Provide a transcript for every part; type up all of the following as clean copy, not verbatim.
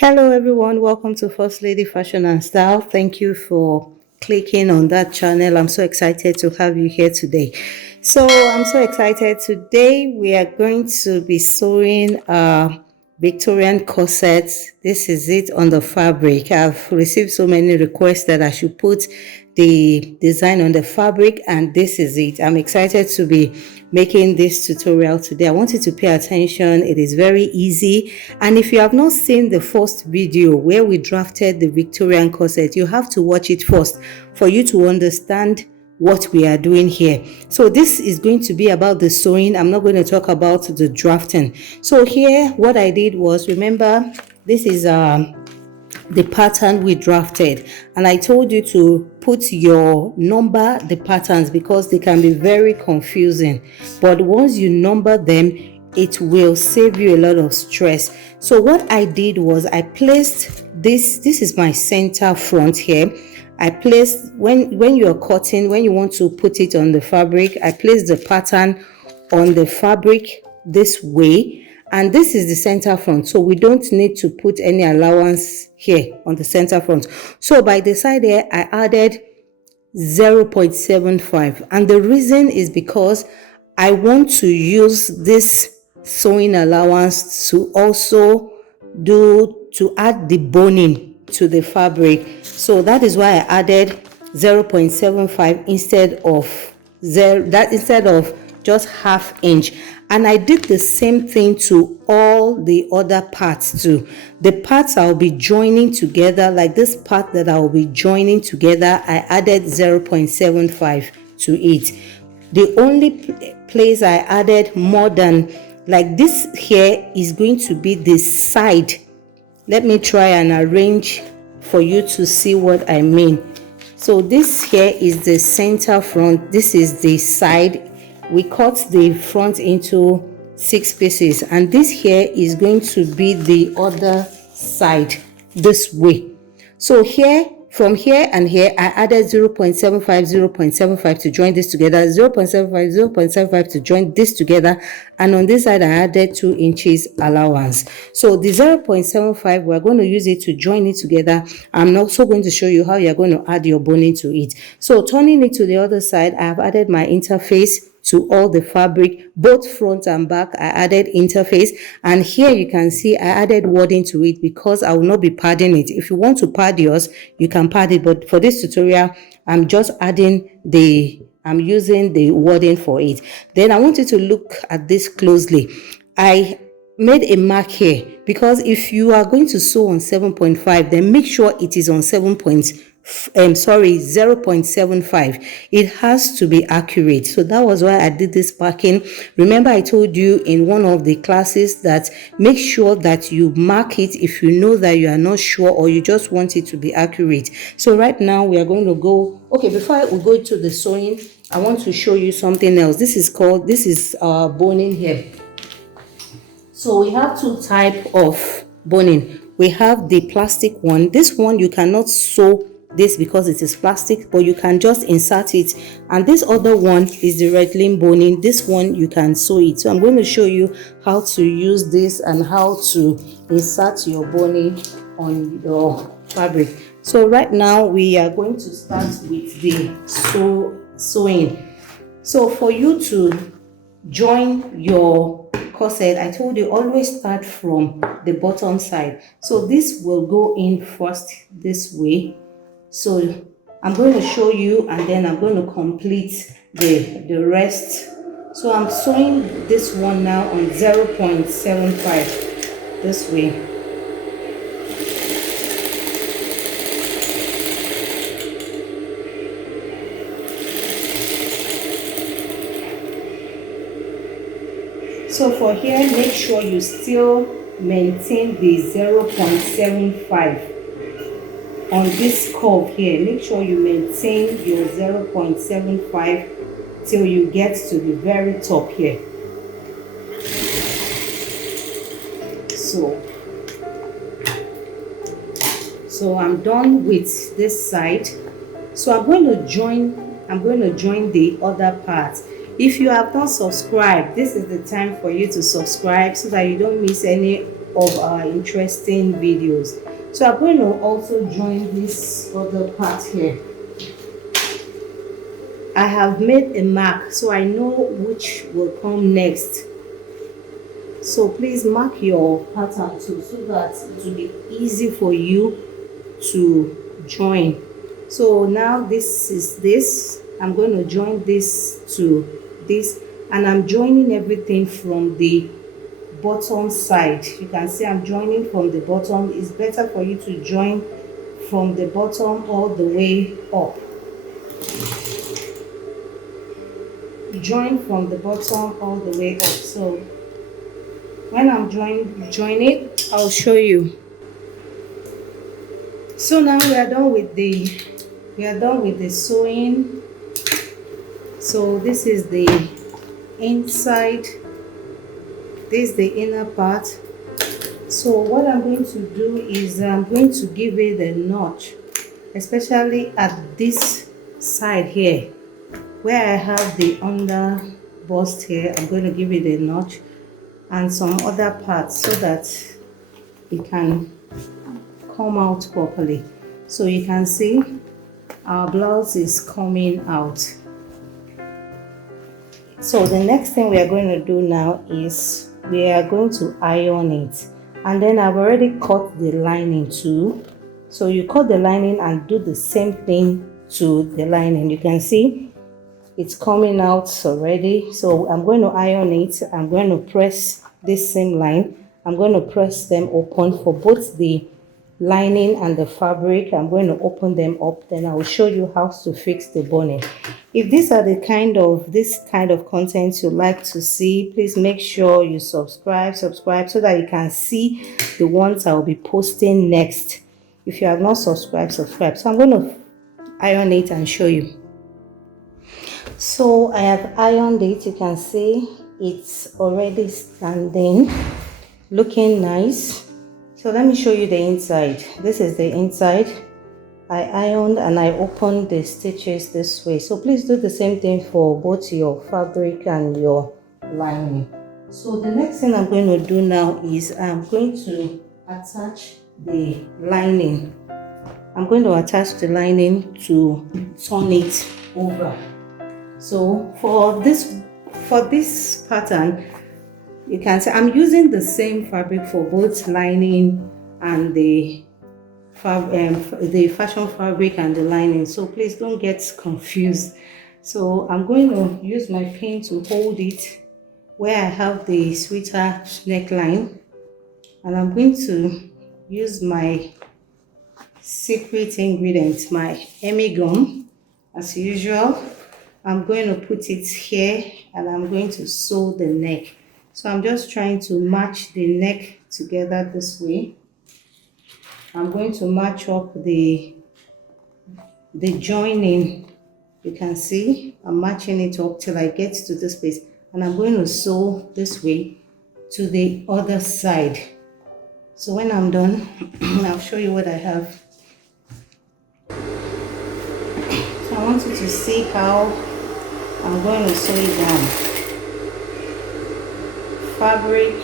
Hello everyone, welcome to Firstlady Fashion and Style. Thank you for clicking on that channel. I'm so excited to have you here today. I'm so excited. Today we are going to be sewing a Victorian corset. This is it on the fabric. I've received so many requests that I should put the design on the fabric, and this is it. I'm excited to be making this tutorial today. I want you to pay attention. It is very easy, and if you have not seen the first video where we drafted the Victorian corset, you have to watch it first for you to understand what we are doing here. So this is going to be about the sewing. I'm not going to talk about the drafting. So here what I did was, remember, this is the pattern we drafted, and I told you to put your number the patterns because they can be very confusing, but once you number them it will save you a lot of stress. So what I did was I placed this is my center front here. I placed, when you're cutting, when you want to put it on the fabric, I placed the pattern on the fabric this way, and this is the center front, so we don't need to put any allowance here on the center front. So by the side here I added 0.75, and the reason is because I want to use this sewing allowance to also add the boning to the fabric. So that is why I added 0.75 instead of just ½ inch. And I did the same thing to all the other parts too. The parts I'll be joining together, like this part that I'll be joining together, I added 0.75 to it. The only place I added more than, like this here, is going to be the side. Let me try and arrange for you to see what I mean. So this here is the center front, this is the side. We cut the front into 6 pieces, and this here is going to be the other side this way. So here, from here and here, I added 0.75, 0.75 to join this together, 0.75, 0.75 to join this together, and on this side I added 2 inches allowance. So the 0.75, we're going to use it to join it together. I'm also going to show you how you're going to add your boning to it. So turning it to the other side, I have added my interface to all the fabric, both front and back. I added interface, and here you can see I added wording to it because I will not be padding it. If you want to pad yours, you can pad it, but for this tutorial I'm just adding I'm using the wording for it. Then I want you to look at this closely. I made a mark here because if you are going to sew on 7.5, then make sure it is on 0.75. It has to be accurate. So that was why I did this marking. Remember, I told you in one of the classes that make sure that you mark it if you know that you are not sure or you just want it to be accurate. So right now we are going to go, okay, before we go to the sewing, I want to show you something else. This is boning here. So we have 2 types of boning. We have the plastic one. This one you cannot sew this because it is plastic, but you can just insert it. And this other one is the Redline boning. This one you can sew it. So I'm going to show you how to use this and how to insert your boning on your fabric. So right now we are going to start with the sewing. So for you to join your corset, I told you always start from the bottom side. So this will go in first this way. So I'm going to show you, and then I'm going to complete the rest. So I'm sewing this one now on 0.75 this way. So for here, make sure you still maintain the 0.75 on this curve here. Make sure you maintain your 0.75 till you get to the very top here. So I'm done with this side. So I'm going to join the other part. If you have not subscribed, this is the time for you to subscribe so that you don't miss any of our interesting videos. So I'm going to also join this other part here. I have made a mark so I know which will come next. So please mark your pattern too so that it will be easy for you to join. So now this is this. I'm going to join this to this, and I'm joining everything from the bottom side. You can see I'm joining from the bottom. It's better for you to join from the bottom all the way up. Join from the bottom all the way up. So when I'm joining, I'll show you. So now we are done with the sewing. So this is the inside, this is the inner part. So what I'm going to do is I'm going to give it a notch, especially at this side here where I have the under bust here. I'm going to give it a notch, and some other parts so that it can come out properly. So you can see our blouse is coming out. So the next thing we are going to do now is we are going to iron it, and then I've already cut the lining too. So you cut the lining and do the same thing to the lining. You can see it's coming out already. So I'm going to iron it. I'm going to press this same line. I'm going to press them open for both the lining and the fabric. I'm going to open them up, then I will show you how to fix the bonnet. If these are this kind of content you like to see, please make sure you subscribe so that you can see the ones I will be posting next. If you have not subscribed, subscribe. So I'm going to iron it and show you. So I have ironed it. You can see it's already standing, looking nice. So let me show you the inside. This is the inside. I ironed and I opened the stitches this way. So please do the same thing for both your fabric and your lining. So the next thing I'm going to do now is I'm going to attach the lining. I'm going to attach the lining to turn it over. So for this pattern, you can see I'm using the same fabric for both lining and the fashion fabric and the lining. So please don't get confused. So I'm going to use my pin to hold it where I have the sweater neckline, and I'm going to use my secret ingredient, my Emmy gum, as usual. I'm going to put it here and I'm going to sew the neck. So I'm just trying to match the neck together this way. I'm going to match up the joining. You can see I'm matching it up till I get to this place, and I'm going to sew this way to the other side. So when I'm done, I'll show you what I have. So I want you to see how I'm going to sew it down. Fabric,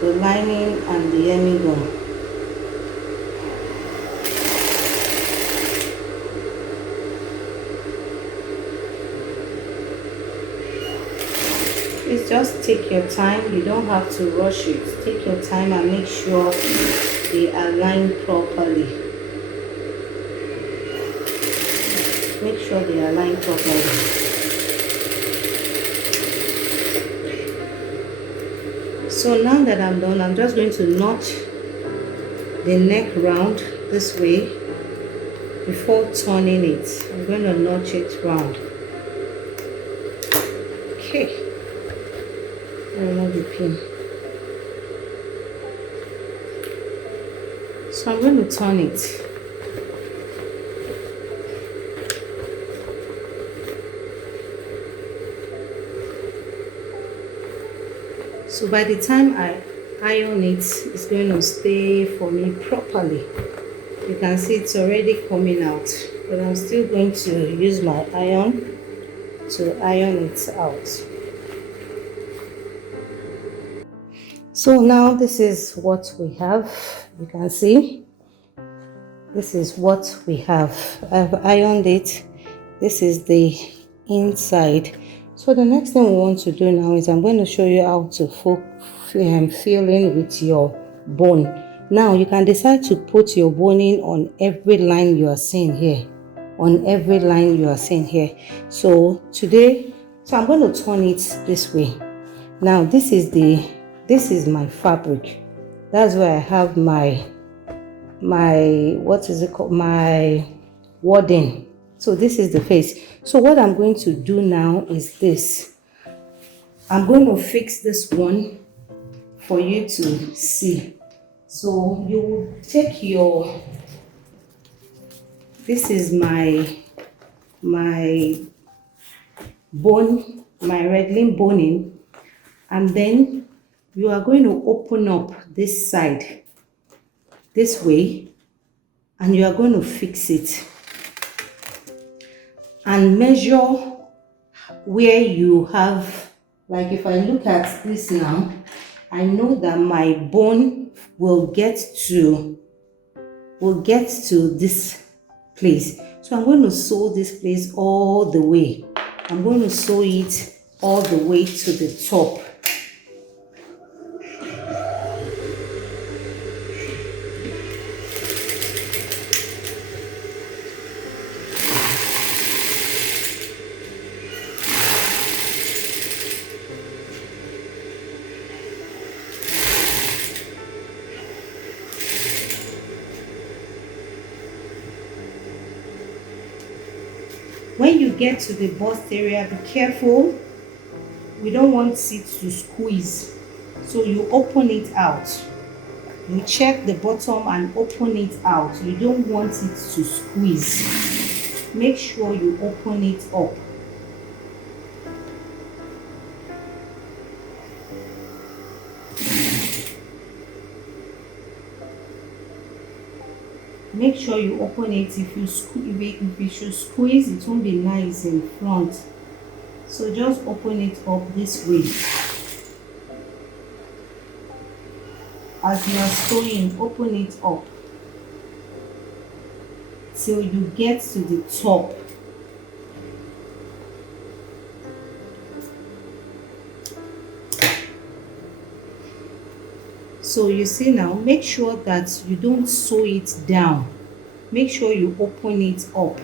the lining, and the Emmy gum. Please just take your time. You don't have to rush it. Take your time and make sure they align properly. Make sure they align properly. So now that I'm done, I'm just going to knot the neck round this way before turning it. I'm going to notch it round. Okay. Remove the pin. So I'm going to turn it. So by the time I iron it, it's going to stay for me properly. You can see it's already coming out, but I'm still going to use my iron to iron it out. So now this is what we have. You can see this is what we have. I've ironed it. This is the inside. So the next thing we want to do now is I'm going to show you how to fill in with your bone. Now you can decide to put your boning on every line you are seeing here. On every line you are seeing here. So today, I'm going to turn it this way. Now this is my fabric. That's where I have my what is it called, my wording. So this is the face. So what I'm going to do now is this. I'm going to fix this one for you to see. So you will take your, this is my bone, my raglan boning, and then you are going to open up this side this way, and you are going to fix it and measure where you have, like if I look at this now, I know that my bone will get to this place. So I'm going to sew this place all the way. I'm going to sew it all the way to the top. When you get to the bust area, be careful. We don't want it to squeeze. So you open it out. You check the bottom and open it out. You don't want it to squeeze. Make sure you open it up. Make sure you open it. If you should squeeze, it won't be nice in front. So just open it up this way. As you are sewing, open it up till you get to the top. So you see now, make sure that you don't sew it down. Make sure you open it up.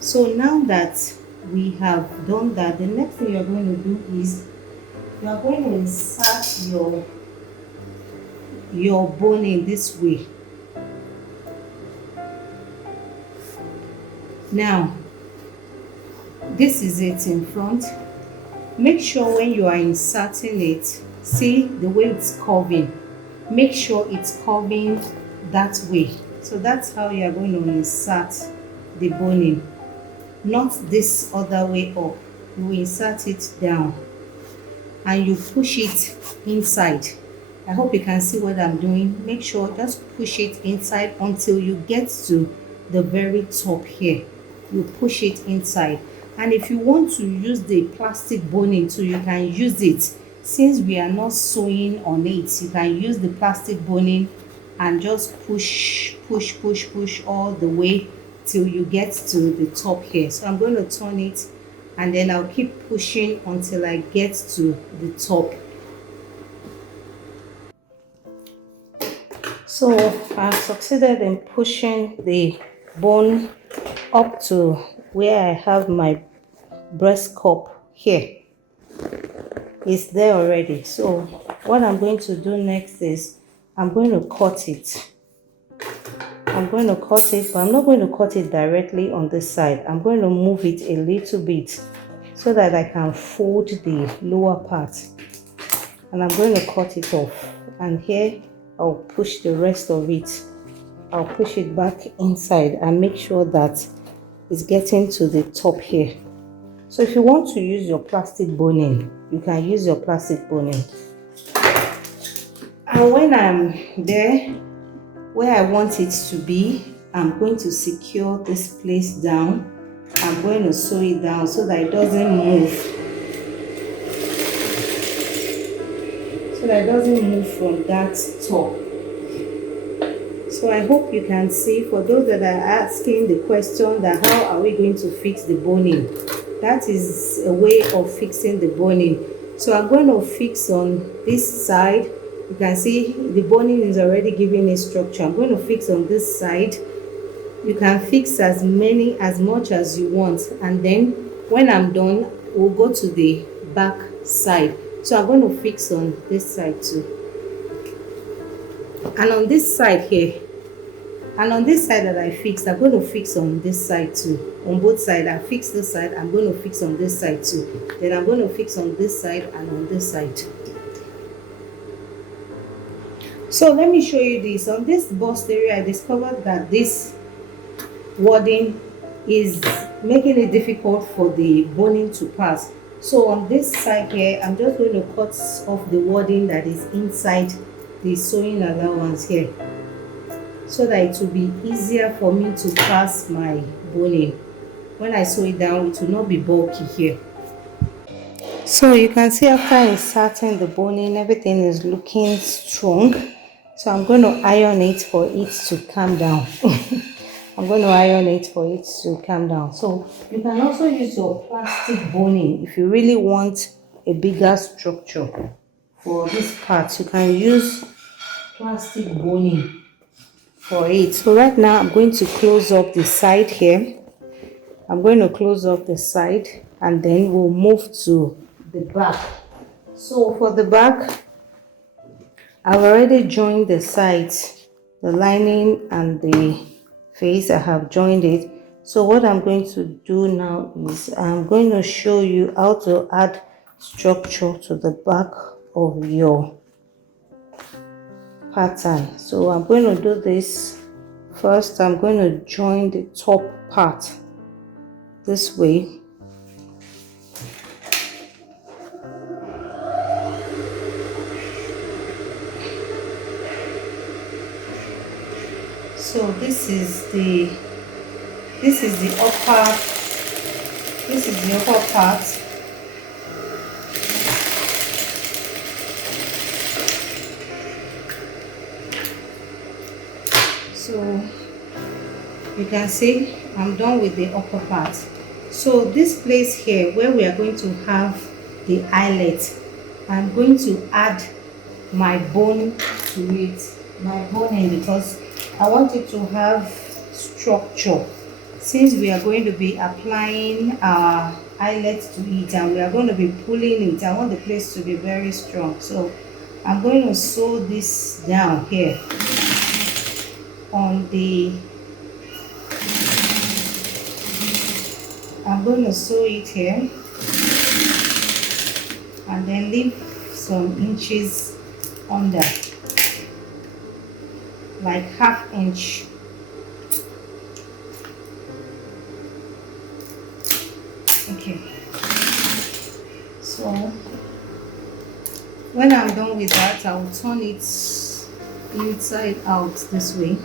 So now that we have done that, the next thing you're going to do is you are going to insert your bone in this way. Now, this is it in front. Make sure when you are inserting it, see the way it's curving. Make sure it's curving that way. So that's how you are going to insert the boning. Not this other way up. You insert it down and you push it inside. I hope you can see what I'm doing. Make sure just push it inside until you get to the very top here. You push it inside. And if you want to use the plastic boning too, you can use it. Since we are not sewing on it, you can use the plastic boning and just push all the way till you get to the top here. So I'm going to turn it and then I'll keep pushing until I get to the top. So I've succeeded in pushing the bone up to where I have my breast cup here. It's there already. So what I'm going to do next is I'm going to cut it. I'm going to cut it, but I'm not going to cut it directly on this side. I'm going to move it a little bit so that I can fold the lower part. And I'm going to cut it off. And here I'll push the rest of it. I'll push it back inside and make sure that it's getting to the top here. So if you want to use your plastic boning, you can use your plastic boning. And when I'm there where I want it to be, I'm going to secure this place down. I'm going to sew it down so that it doesn't move. So that it doesn't move from that top. So I hope you can see, for those that are asking the question that how are we going to fix the boning, that is a way of fixing the boning. So I'm going to fix on this side. You can see the boning is already giving a structure. I'm going to fix on this side. You can fix as much as you want, and then when I'm done, we'll go to the back side. So I'm going to fix on this side too, and on this side here, and on this side that I fixed, I'm going to fix on this side too. On both sides, I fix this side, I'm going to fix on this side too. Then I'm going to fix on this side and on this side. So let me show you this. On this bust area, I discovered that this wording is making it difficult for the boning to pass. So on this side here, I'm just going to cut off the wording that is inside the sewing allowance here, so that it will be easier for me to pass my boning. When I sew it down, it will not be bulky here. So you can see after inserting the boning, everything is looking strong. So I'm going to iron it for it to calm down. I'm going to iron it for it to calm down. So you can also use your plastic boning if you really want a bigger structure. For this part, you can use plastic boning for it. So right now I'm going to close up the side here. I'm going to close up the side, and then we'll move to the back. So for the back, I've already joined the sides, the lining and the face. I have joined it. So what I'm going to do now is I'm going to show you how to add structure to the back of your pattern. So I'm going to do this. First, I'm going to join the top part this way. So this is the upper part. So you can see I'm done with the upper part. So this place here where we are going to have the eyelet, I'm going to add my bone to it, my boning, because I want it to have structure. Since we are going to be applying our eyelet to it and we are going to be pulling it, I want the place to be very strong. So I'm going to sew this down here on the, I'm going to sew it here and then leave some inches under, like ½ inch. Okay, so when I'm done with that, I will turn it inside out this way.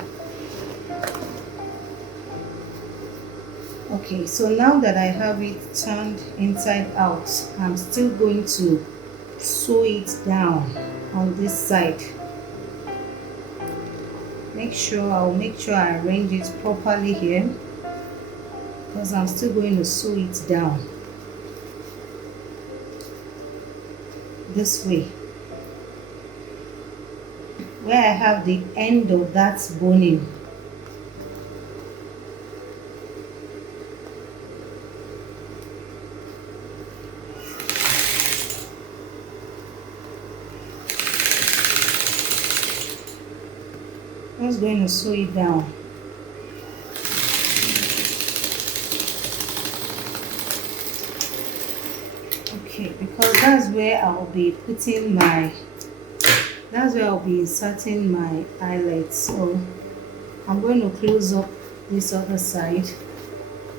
Okay, so now that I have it turned inside out, I'm still going to sew it down on this side. I'll make sure I arrange it properly here, because I'm still going to sew it down this way, where I have the end of that boning. I'm just going to sew it down. Okay, because that's where I'll be putting my, that's where I'll be inserting my eyelet. So I'm going to close up this other side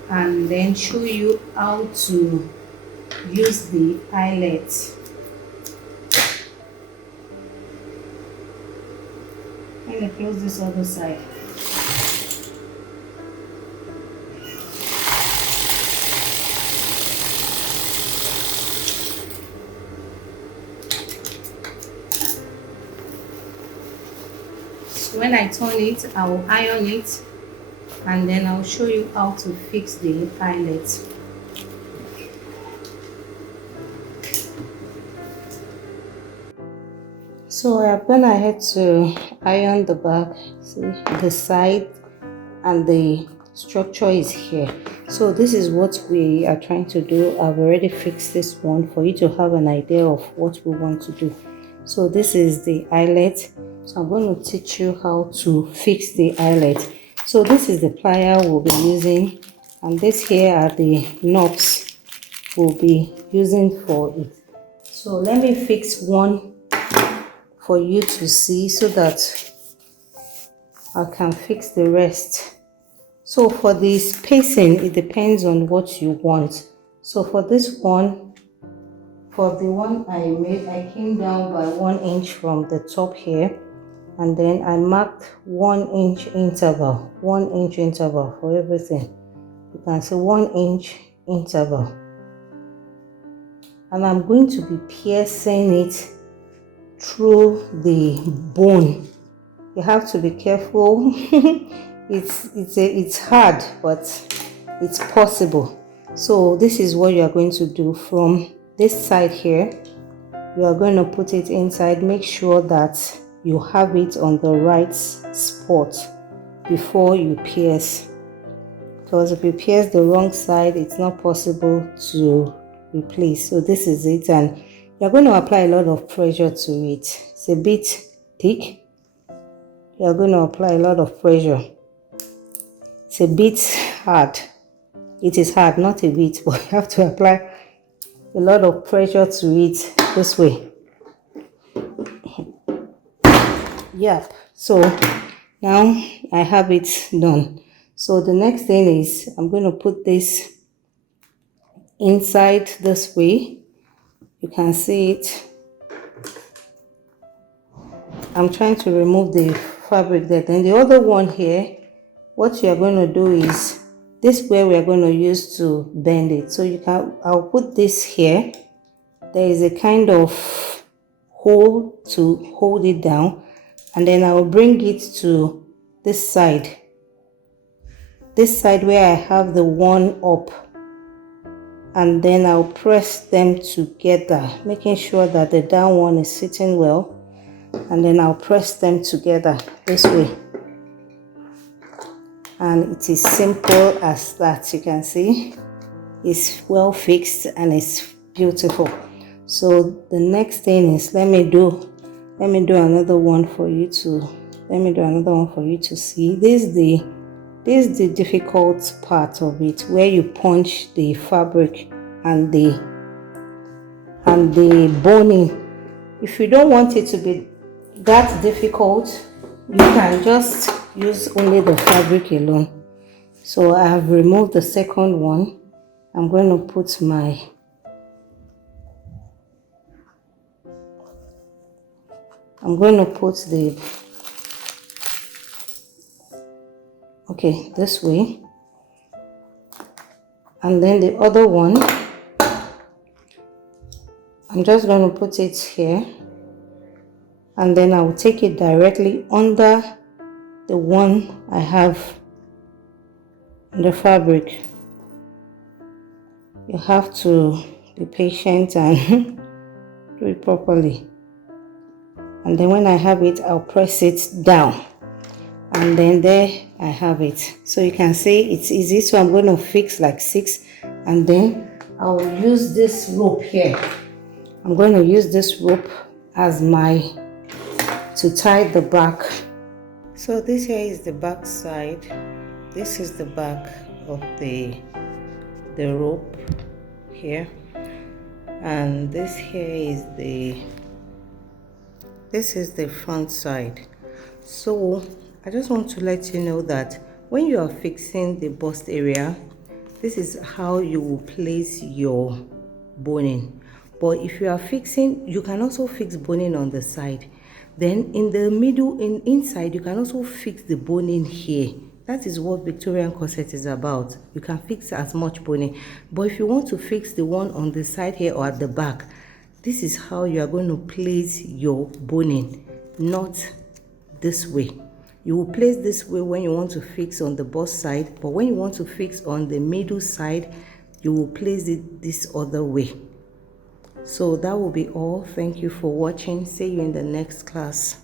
and then show you how to use the eyelet. I'm going to close this other side. So when I turn it, I will iron it, and then I'll show you how to fix the eyelet. So I have gone ahead to iron the back. See, the side and the structure is here. So this is what we are trying to do. I've already fixed this one for you to have an idea of what we want to do. So this is the eyelet. So I'm going to teach you how to fix the eyelet. So this is the plier we'll be using, and this here are the knobs we'll be using for it. So let me fix one for you to see so that I can fix the rest. So for the spacing, it depends on what you want. So for this one, for the one I made, I came down by 1 inch from the top here, and then I marked 1 inch interval, 1 inch interval for everything. You can see 1 inch interval. And I'm going to be piercing it through the bone. You have to be careful. It's hard, but it's possible. So this is what you are going to do. From this side here, you are going to put it inside. Make sure that you have it on the right spot before you pierce, because if you pierce the wrong side, it's not possible to replace. So this is it, and you're going to apply a lot of pressure to it. It's a bit thick. You're going to apply a lot of pressure. It's a bit hard. It is hard, not a bit, but you have to apply a lot of pressure to it this way. Yeah, so now I have it done. So the next thing is I'm going to put this inside this way. You can see it. I'm trying to remove the fabric there. Then the other one here, what you are going to do is this way we are going to use to bend it. So you can, I'll put this here. There is a kind of hole to hold it down, and then I will bring it to this side where I have the one up, and then I'll press them together, making sure that the down one is sitting well, and then I'll press them together this way. And it is simple as that. You can see it's well fixed and it's beautiful. So the next thing is let me do another one for you to see. This is the difficult part of it, where you punch the fabric and the boning. If you don't want it to be that difficult, you can just use only the fabric alone. So I have removed the second one. I'm going to put this way, and then the other one, I'm just going to put it here, and then I will take it directly under the one I have in the fabric. You have to be patient and do it properly. And then when I have it, I'll press it down, and then there I have it. So you can see it's easy. So I'm going to fix like 6, and then I'll use this rope here. I'm going to use this rope as to tie the back. So this here is the back side. This is the back of the rope here, and this here is the front side. So I just want to let you know that when you are fixing the bust area, this is how you will place your boning. But if you are fixing, you can also fix boning on the side. Then in the middle, inside, you can also fix the boning here. That is what Victorian corset is about. You can fix as much boning. But if you want to fix the one on the side here or at the back, this is how you are going to place your boning, not this way. You will place this way when you want to fix on the bust side, but when you want to fix on the middle side, you will place it this other way. So that will be all. Thank you for watching. See you in the next class.